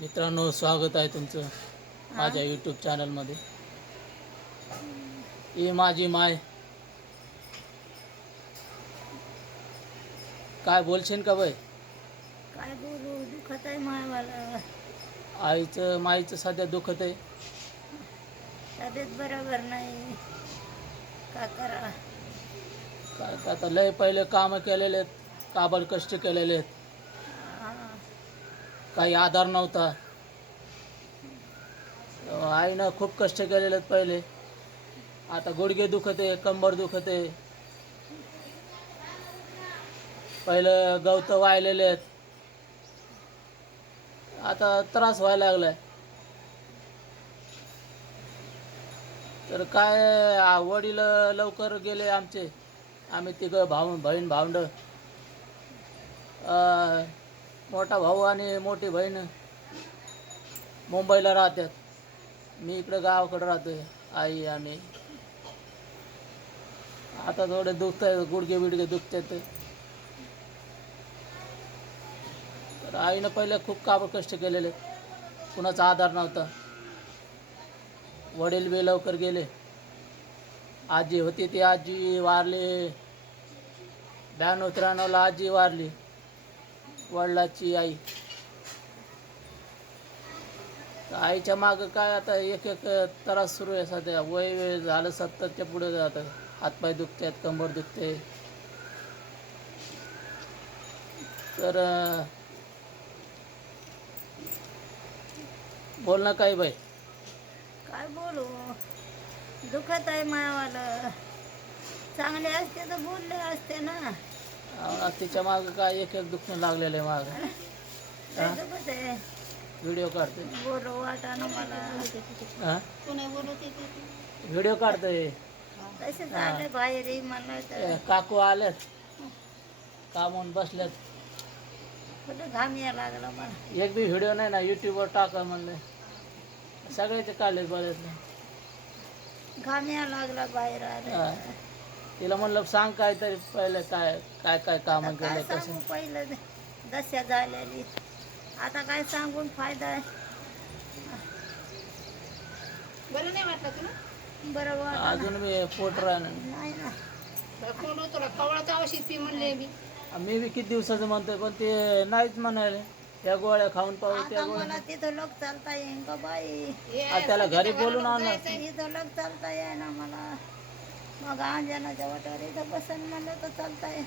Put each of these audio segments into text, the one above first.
मित्रांनो, स्वागत आहे तुमचं माझ्या यूट्यूब चॅनलमध्ये. ही माझी माय. काय बोलशील का बाई? काय बोलू, दुखत आहे मायवाला. माईचं सध्या दुखत आहे. तब्येत बरोबर नाही, का करा. काय आता लय पहिले कामं केलेले आहेत, काबड कष्ट केलेले आहेत. हा. काही आधार नव्हता. आईनं खूप कष्ट केलेले आहेत पहिले. आता गुडघे दुखत आहे, कंबर दुखत आहे. पहिलं गवत वाहिलेले आहेत, आता त्रास व्हायला लागलाय. तर काय, वडील लवकर गेले आमचे. आम्ही तिघं बहीण भावंड. मोठा भाऊ आणि मोठी बहीण मुंबईला राहतात. मी इकडं गावाकडं राहतोय. आई आम्ही. आता थोडे दुखत आहे, गुडघे बिडगे दुखतात. तर आईनं पहिले खूप कष्ट केलेले. कुणाचा आधार नव्हता. वडील बी लवकर गेले. आजी होती ती आजी वारली 92-93ला. आजी वारली, वडिलाची आई. तर आईच्या मागं काय आता एक एक त्रास सुरू आहे सध्या. वय झालं 70च्या पुढे. जातं, हातपाय दुखतात, कंबर दुखते. तर बोल ना काही बाई. काय बोलू, दुखत आहे मायवाला. चांगले असते तर बोलले असते ना. तिच्या मागं काय एक एक दुखणं लागलेलं आहे मागं. काय दुखत आहे, व्हिडिओ काढते. बोलू वाटा ना मला. व्हिडिओ काढतोय. तसे चालले बाहेर मला तर. काकू आल्यात, कामून बसल्यात. कुठं घाम यायला लागला मला. एक बी व्हिडिओ नाही ना यूट्यूबवर टाका म्हणले. सगळ्याचे काढले बरेचले. घाम यायला लागला बाहेर आले. तिला म्हणलं सांग काहीतरी पहिले, काय काय काय कामं काय केले सांगू, कसं. पहिलं दशा झालेली. आता काय सांगून फायदा आहे. बरं नाही वाटलं तुला? बरं वाटलं अजून मी पोट राहणार. नाही ना. कोण तुला कवळाचं औषध पी म्हणले मी बी किती दिवसाचं म्हणतोय, पण ते नाहीच म्हणाले. त्या गोळ्या खाऊन पाहू, त्या आता गोळ्या. मला तिथं लोक चालता येईन का बाई? त्याला घरी बोलून आणलं. इथं लोक चालता येई ना मला. मग अंजनाच्या वाट्यावर इथं बसन म्हणलं तर चालता येईल.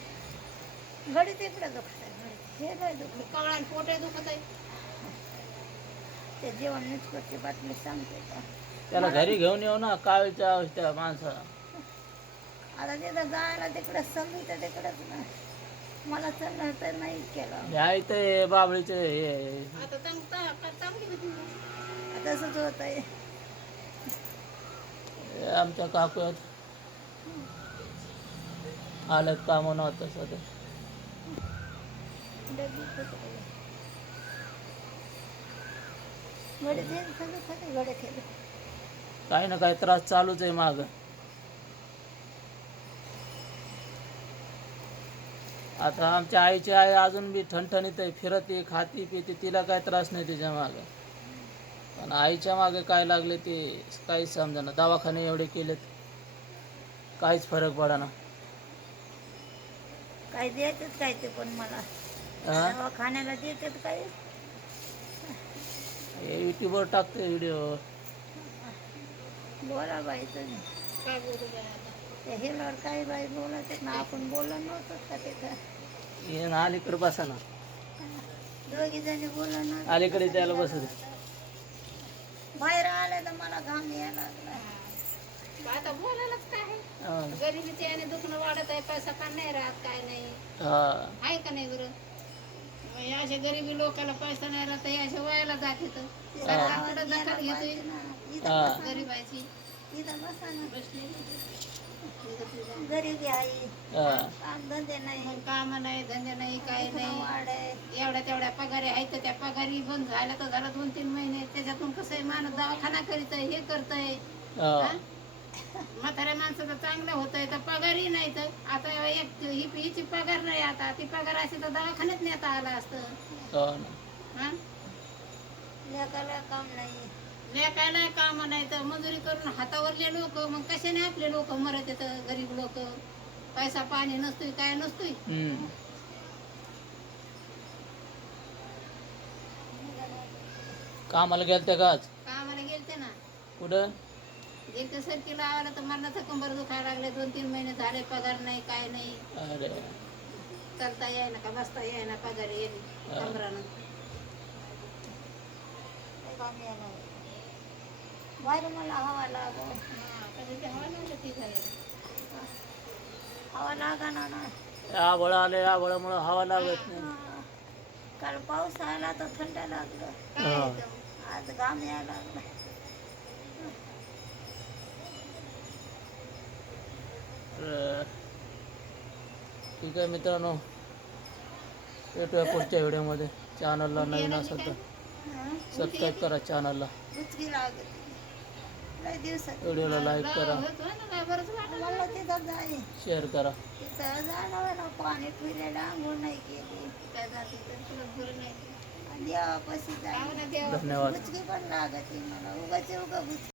घडी तिकडे दुखत आहे, घडी हे काय दुखत. कवळान पोटे दुखत आहे. ते जेवण निष्पत्ती बातमी सांगते का? त्याला घरी घेऊन येऊ ना, काळीच्या त्या माणसाला. आता तिथं जायला तिकडे सांगितलं तिकडंच ना. मला चाललं तर नाही केलं. आहे ते बाबळीचे हे. आता चांगली होती. तसंच होत आहे. आमच्या काकू आहेत, आल्यात कामं नव्हतं सध्या. घडी ते सगळं खाते, घडे केले. काही ना काही त्रास चालूच आहे माग. आता आमच्या आईची आई अजून बी ठणठणीत आहे, फिरते, खाती पिते. तिला काय त्रास नाही तिच्या मागं. पण आईच्या मागे काय लागले ते काहीच समजेना. दवाखाने एवढे केलेत, काहीच फरक पडेना. काय द्यायचंच काय ते पण मला दवाखान्याला देतात काय. युट्यूबवर टाकते व्हिडिओ. बोला बाई तुम्ही. काय बोलू बाई आता? त्या हेलवर काही बाई बोलत ना, आपण बोललं नव्हतं का तिथं. ये ना अलीकडे बसा ना, दोघी जणी बोललं नव्हतं. अलीकडे त्याला बसू. बाहेर आले तर मला घाम यायला लागला. आता बोलायलाच काय आहे? गरिबीची आणि दुखणं वाढत आहे. पैसा का नाही राहत, काय नाही आहे का नाही बरं? मग अशा गरिबी लोकांना पैसा नाही राहत, अशा वयाला जाते तर सरकारकडे दखल घेतोय गरिबाची. इथं बसा ना. बसलेली गरीबी आहे, काम धंदे नाही, मग काम नाही, धंदे नाही, काय नाही. वाढ आहे. एवढ्या तेवढ्या पगारी आहेत तर त्या पगारी बंद झाल्या तर झालं 2-3 महिने. त्याच्यातून कसं आहे, माणूस दवाखाना करीत आहे, हे करत आहे. म्हाताऱ्या माणसाचं चांगलं होत आहे तर पगारही नाही. तर आता एक हिची पगार नाही, आता ती पगार असेल तर दवाखान्यात नेता आला असतं. लेकाला काम नाही. लेकायला काम नाही तर मजुरी करून हातावरले लोक मग कशाने आपले लोक मरत येतं गरीब लोक पैसा पाणी नसतोय काय नसतोय. हम्म. कामाला गेलते का आज? कामाला गेलते ना कुठं? गेलते सरकी लावायला तर मरणाचा कंबर दुखायला लागले 2-3 महिने झाले पगार नाही काय नाही अरे चालता येईना का बसता येईना पगार येईन कंबरानं. काम येणार. बाहेर मला हवा लागो. कधी ते हवा लागत ती झाली. हवा लागाना ना. आबळ आले, आबळामुळं हवा लागत नाही. हा. काल पाऊस आला तर थंड लागलं. काय हा. येतं? आज घाम यायला लागला. तर ठीक आहे मित्रांनो, भेटूया पुढच्या व्हिडिओमध्ये. चॅनलला नवीन असेल तर हं? सबस्क्राईब करा चॅनलला, गुचकी लागते. लय दिवसात व्हिडिओला लाईक करा, होतोय ना काय बरंच वाटलं. मला तिथं जाई. शेअर करा. तिथं जाणं ना पाणी पिलेलं आंघोळ नाही केली. काय जाते तर तुला बरं नाही. आणि देवापाशी जाई. काय म्हणा देवा धन्यवाद. गुचकी पण लागते मला. उगाच गुचकी